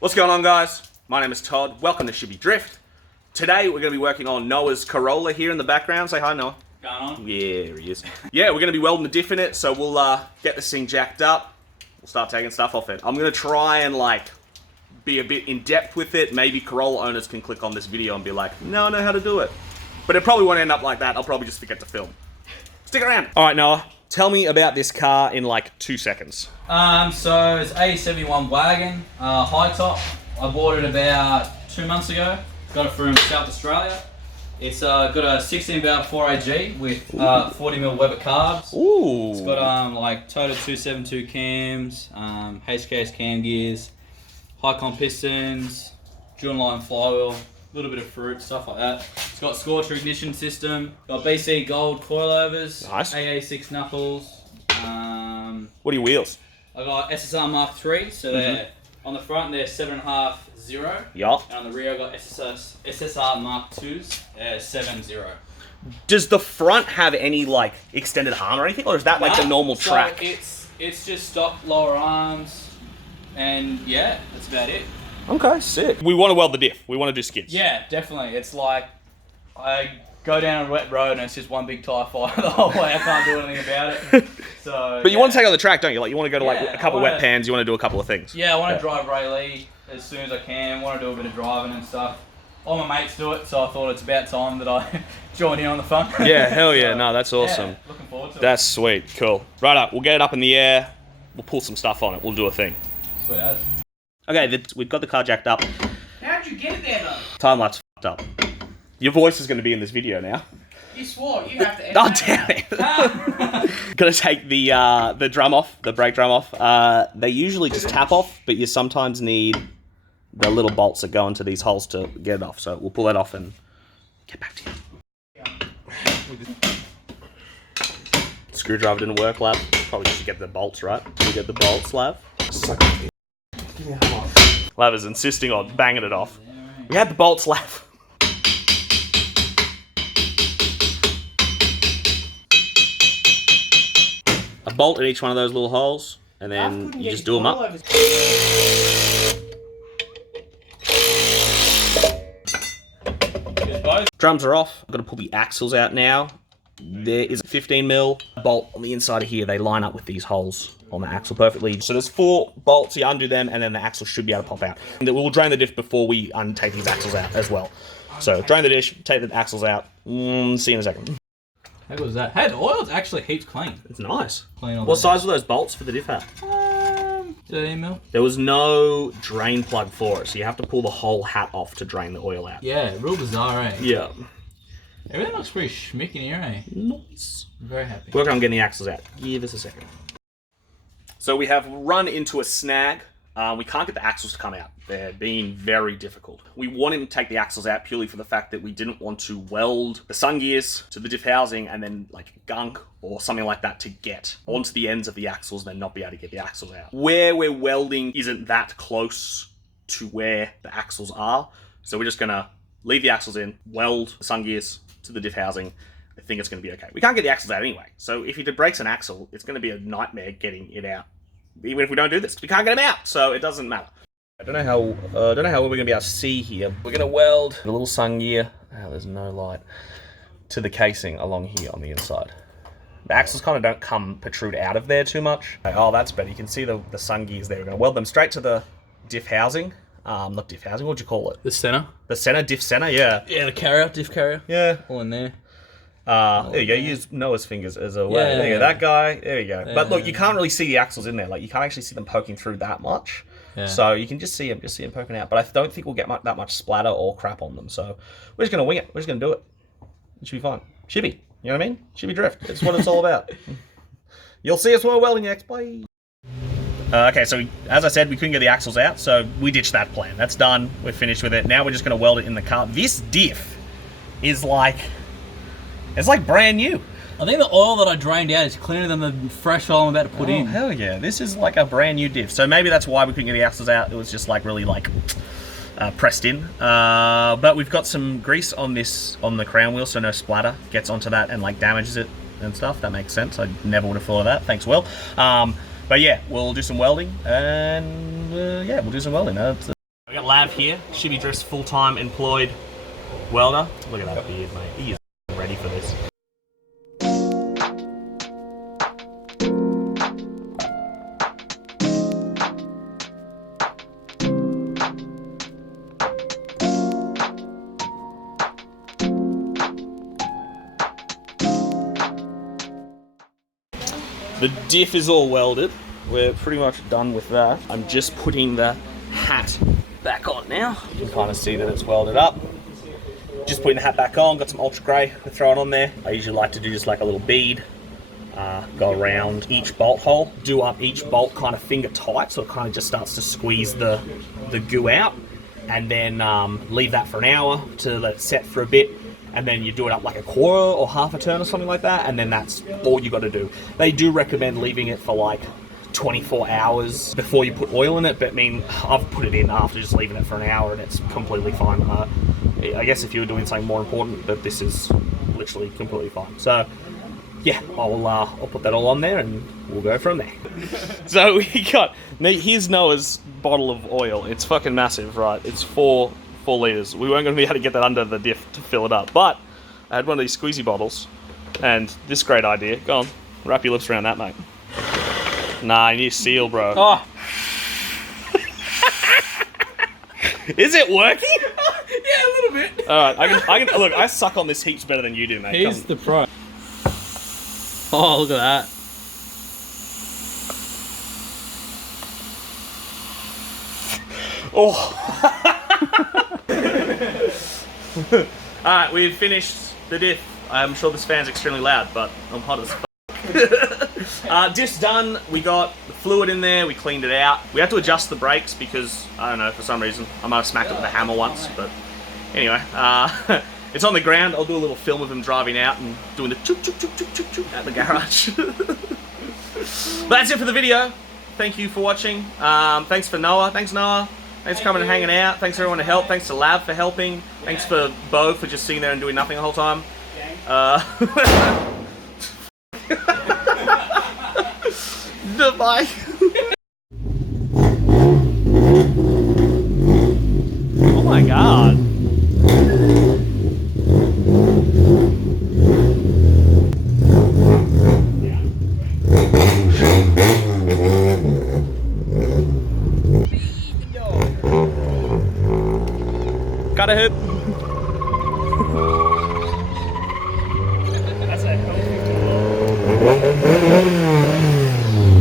What's going on, guys? My name is Todd. Welcome to Shibby Drift. Today we're going to be working on Noah's Corolla here in the background. Say hi, Noah. Going on? Yeah, he is. Yeah, we're going to be welding the diff in it, so we'll get this thing jacked up. We'll start taking stuff off it. I'm going to try and be a bit in depth with it. Maybe Corolla owners can click on this video and be like, no, I know how to do it. But it probably won't end up like that. I'll probably just forget to film. Stick around. All right, Noah. Tell me about this car in 2 seconds. So it's AE71 wagon, high top. I bought it about 2 months ago. Got it from South Australia. It's got a 16 valve 4AG with 40mm Weber carbs. Ooh. It's got Total 272 cams, HKS cam gears, high comp pistons, dual line flywheel, a little bit of fruit, stuff like that. It's got scorcher ignition system, got BC gold coilovers, nice. AA6 knuckles. What are your wheels? I got SSR Mark III, so they're on the front they're 7.5 0. Yeah. And on the rear I got SSR Mark IIs, 7.0. Does the front have any extended arm or anything, or is that the normal track? It's just stock lower arms, and yeah, that's about it. Okay, sick. We want to weld the diff. We want to do skids. Yeah, definitely. It's like I go down a wet road and it's just one big tyre fire the whole way. I can't do anything about it. So, but you want to take on the track, don't you? You want to go to Yeah, a couple of wet pans. You want to do a couple of things. Yeah, I want to drive Ray Lee as soon as I can. I want to do a bit of driving and stuff. All my mates do it, so I thought it's about time that I join in on the fun. Yeah, hell yeah. No, that's awesome. Yeah, looking forward to it. That's sweet. Cool. Right up. We'll get it up in the air. We'll pull some stuff on it. We'll do a thing. Sweet as. Okay, we've got the car jacked up. How'd you get it there, though? Time lapse fucked up. Your voice is going to be in this video now. You swore. You have to edit. Oh, damn it. Gonna take the drum off, the brake drum off. They usually just tap off, but you sometimes need the little bolts that go into these holes to get it off. So we'll pull that off and get back to you. Screwdriver didn't work, Lav. Probably just get the bolts, right? You get the bolts, Lav? Lav is insisting on banging it off. We had the bolts, Lav. A bolt in each one of those little holes, and then you just do them up. Drums are off. I've got to pull the axles out now. There is a 15mm bolt on the inside of here. They line up with these holes on the axle perfectly. So there's 4 bolts. You undo them, and then the axle should be able to pop out. And we'll drain the diff before we take these axles out as well. So drain the dish, take the axles out. See you in a second. How good was that? Hey, the oil's actually heaps clean. It's nice. Clean. What size were those bolts for the diff hat? 13mm. There was no drain plug for it, so you have to pull the whole hat off to drain the oil out. Yeah, real bizarre, eh? Yeah. Everything looks pretty schmick in here, eh? Nice. I'm very happy. Working on getting the axles out. Give us a second. So we have run into a snag. We can't get the axles to come out. They're being very difficult. We wanted to take the axles out purely for the fact that we didn't want to weld the sun gears to the diff housing and then gunk or something like that to get onto the ends of the axles and then not be able to get the axles out. Where we're welding isn't that close to where the axles are. So we're just gonna leave the axles in, weld the sun gears to the diff housing. I think it's gonna be okay. We can't get the axles out anyway. So if it breaks an axle, it's gonna be a nightmare getting it out. Even if we don't do this, we can't get them out, so it doesn't matter. I don't know how we're gonna be able to see here. We're gonna weld the little sun gear. Oh, there's no light to the casing along here on the inside. The axles kind of don't protrude out of there too much. Oh, that's better. You can see the sun gears there. We're gonna weld them straight to the diff housing. Not diff housing. What would you call it? The center. The center, diff center. Yeah. Yeah, the carrier, diff carrier. Yeah. All in there. There you go. Use Noah's fingers as a way. There you go. That guy. There you go. Yeah. But look, you can't really see the axles in there. You can't actually see them poking through that much. Yeah. So you can just see them poking out. But I don't think we'll get that much splatter or crap on them. So we're just gonna wing it. We're just gonna do it. It should be fine. Shibby. You know what I mean? Shibby drift. That's what it's all about. You'll see us when we're welding next. Bye. Okay, so as I said, we couldn't get the axles out, so we ditched that plan. That's done. We're finished with it. Now we're just gonna weld it in the car. This diff is it's brand new. I think the oil that I drained out is cleaner than the fresh oil I'm about to put in. Hell yeah. This is a brand new diff. So maybe that's why we couldn't get the axles out. It was just really pressed in. But we've got some grease on the crown wheel, so no splatter gets onto that and damages it and stuff. That makes sense. I never would have thought of that. Thanks, Will. But yeah, we'll do some welding and yeah, we'll do some welding. Lav here, Shibby Drift's full-time employed welder. Look at that beard, mate. He is ready for this. The diff is all welded. We're pretty much done with that. I'm just putting the hat back on now. You can kind of see that it's welded up. Just putting the hat back on, got some ultra grey, we're throwing on there. I usually like to do just like a little bead, go around each bolt hole, do up each bolt kind of finger tight, so it kind of just starts to squeeze the goo out, and then leave that for an hour to let it set for a bit. And then you do it up like a quarter or half a turn or something like that, and then that's all you got to do. They do recommend leaving it for like 24 hours before you put oil in it, but I mean, I've put it in after just leaving it for an hour and it's completely fine. I guess if you were doing something more important, but this is literally completely fine. So yeah, I'll put that all on there and we'll go from there. So we got, here's Noah's bottle of oil. It's fucking massive, right? It's 4 litres. We weren't going to be able to get that under the diff to fill it up, but I had one of these squeezy bottles, and this great idea. Go on, wrap your lips around that, mate. Nah, you need a seal, bro. Oh. Is it working? Yeah, a little bit. Alright, I can look, I suck on this heaps better than you do, mate. He's the pro. Oh, look at that. Oh. Alright, we've finished the diff. I'm sure this fan's extremely loud, but I'm hot as fuck. Diff's done. We got the fluid in there, we cleaned it out. We had to adjust the brakes because, I don't know, for some reason, I might have smacked it with a hammer once, but anyway. It's on the ground. I'll do a little film of him driving out and doing the choop choop choop choop choop choop at the garage. But that's it for the video. Thank you for watching. Thanks for Noah. Thanks, Noah. Thanks for coming and hanging out. Thanks for everyone to help. Thanks to Lav for helping. Thanks for Bo for just sitting there and doing nothing the whole time. Bye. Oh my god. Got a hoop.